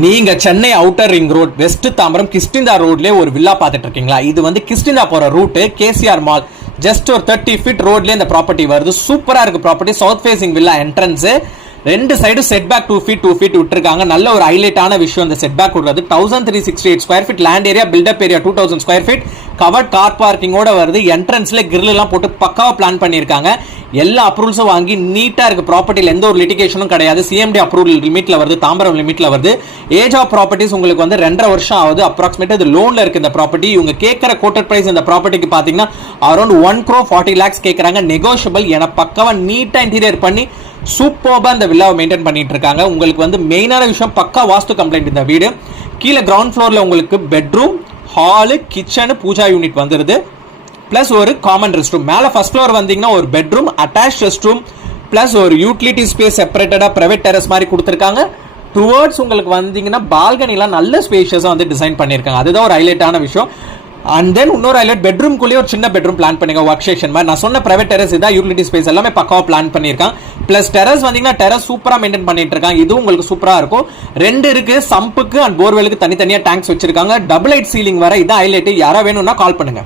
நீங்க Chennai outer ring road west Tambaram Kishkinta ரோட்லயே ஒரு வில்லா பார்த்துட்டு இருக்கீங்களா? இது வந்து கிஷ்கிந்தா போற ரூட் கேசிஆர் மால் ஜஸ்ட் ஒரு 30 ஃபீட் ரோட்லயே இந்த ப்ராப்பர்ட்டி வருது. சூப்பரா இருக்கு property. South facing villa entrance, ரெண்டு சைடும் செட் பேக் 2 ஃபீட் விட்டுருக்காங்க. நல்ல ஒரு ஹைலைட்டான விஷயம் இந்த செட் பேக் விடுறது. 1368 square feet land area, built up area 2000 square feet, covered car பார்க்கிங்கோட வருது. என்ட்ரன்ஸ்ல கிரில் எல்லாம் போட்டு பக்காவா பிளான் பண்ணிருக்காங்க. எல்லா அப்ரூவல்ஸும் வாங்கி நீட்டா இருக்கு. ப்ராப்பர்ட்டில எந்த ஒரு லிட்டிகேஷனும் கிடையாது. சிஎம்டி அப்ரூவல் லிமிட்ல வருது, தாம்பரம் லிமிட்ல வருது. ஏஜ் ஆஃப் ப்ராப்பர்ட்டிஸ் உங்களுக்கு வந்து 2.5 வருஷம் ஆகுது. அப்ராக்சிமேட் இது லோன்ல இருக்கு இந்த ப்ராப்பர்ட்டி. இவங்க கேட்கற கோட்டட் பிரைஸ் இந்த ப்ராப்பர்ட்டிக்கு பாத்தீங்கன்னா அரௌண்ட் 1 crore 40 lakhs கேட்கறாங்க. நெகோஷியபிள். என பக்காவா நீட்டா இன்டீரியர் பண்ணி சூப்பர்பா இந்த வில்லாவை மெயின்டைன் பண்ணிட்டு இருக்காங்க. உங்களுக்கு வந்து மெயினான விஷயம் பக்கா வாஸ்து கம்ப்ளைண்ட் இந்த வீடு. கீழே கிரவுண்ட் ஃப்ளோர்ல உங்களுக்கு bedroom, hall, kitchen, puja unit வந்துருது. பிளஸ் ஒரு காமன் ரெஸ்ட் ரூம். மேல ஃபர்ஸ்ட் ஃப்ளோர் வந்தீங்கன்னா ஒரு bedroom, attach rest room, plus ஒரு யூட்டிலிட்டி ஸ்பேஸ் செப்பரேட்டடா பிரைவேட் டெரஸ் மாதிரி கொடுத்துருக்காங்க. டுவர்ட்ஸ் உங்களுக்கு வந்தீங்கன்னா பால்கனிலாம் நல்ல ஸ்பேஷியஸா வந்து டிசைன் பண்ணிருக்காங்க. அதுதான் ஒரு ஹைலைட்டான விஷயம். அண்ட் தென் இன்னொரு ஹைலைட், பெட்ரூம்குள்ளேயே ஒரு சின்ன பெட்ரூம் பிளான் பண்ணிருக்காங்க. ஒர்க் ஸ்டேஷன் மாதிரி. நான் சொன்ன பிரைவேட் டெரஸ் இதான், யூட்டிலிட்டி ஸ்பேஸ் எல்லாமே பக்காவா பிளான் பண்ணிருக்காங்க. பிளஸ் டெரஸ் வந்தீங்கன்னா டெரஸ் சூப்பரா மெயின்டைன் பண்ணிட்டு இருக்காங்க. இதுவும் உங்களுக்கு சூப்பரா இருக்கும். 2 இருக்கு, சம்புக்கு அண்ட் போர்வெலுக்கு தனித்தனியா டேங்க்ஸ் வச்சிருக்காங்க. டபுள் ஹைட் சீலிங் வர. இதான் ஹைலைட். யாரா வேணும்னா கால் பண்ணுங்க.